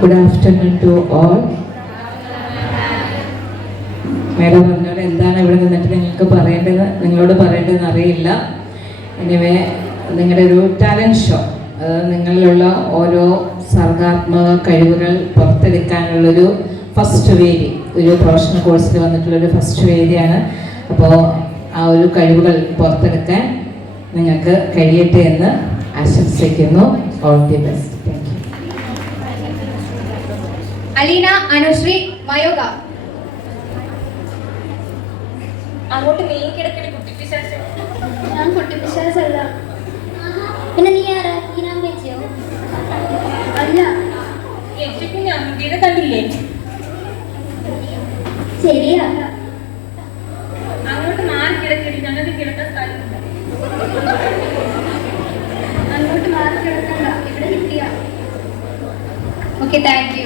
Good afternoon to all. Madam പറഞ്ഞോളൂ, എന്താണ് ഇവിടെ നിന്നിട്ട് നിങ്ങളോട് പറയേണ്ടതെന്ന് അറിയില്ല. എനിവേ, നിങ്ങളുടെ ഒരു ടാലൻറ്റ് ഷോ, നിങ്ങളിലുള്ള ഓരോ സർഗാത്മക കഴിവുകൾ പുറത്തെടുക്കാനുള്ളൊരു ഫസ്റ്റ് വേദി, ഒരു പ്രൊഫഷണൽ കോഴ്സിൽ വന്നിട്ടുള്ളൊരു ഫസ്റ്റ് വേദിയാണ്. അപ്പോൾ ആ ഒരു കഴിവുകൾ പുറത്തെടുക്കാൻ നിങ്ങൾക്ക് കഴിയട്ടെ എന്ന് ആശംസിക്കുന്നു. All the best. Thank you. Aleena Anushree മയോഗ. അങ്ങോട്ട് നീക്കിടക്കടി കുട്ടിപ്പിശാച്. ഞാൻ കുട്ടിപ്പിശാചല്ല. പിന്നെ നീ ആരാ? ഈനാം ചേച്ചിയോ? അല്ല. യക്ഷിക്കുഞ്ഞ് അമ്മൂട്ടിയുടെ കണ്ടില്ലേ? ശരിയാ. അങ്ങോട്ട് മാറി കിടക്കടി, ഞങ്ങൾക്ക് കിടക്കാൻ സ്ഥലമില്ല. അങ്ങോട്ട് മാറി കിടക്കണ്ട, ഇവിടെ കിട്ടിയ. Okay, thank you.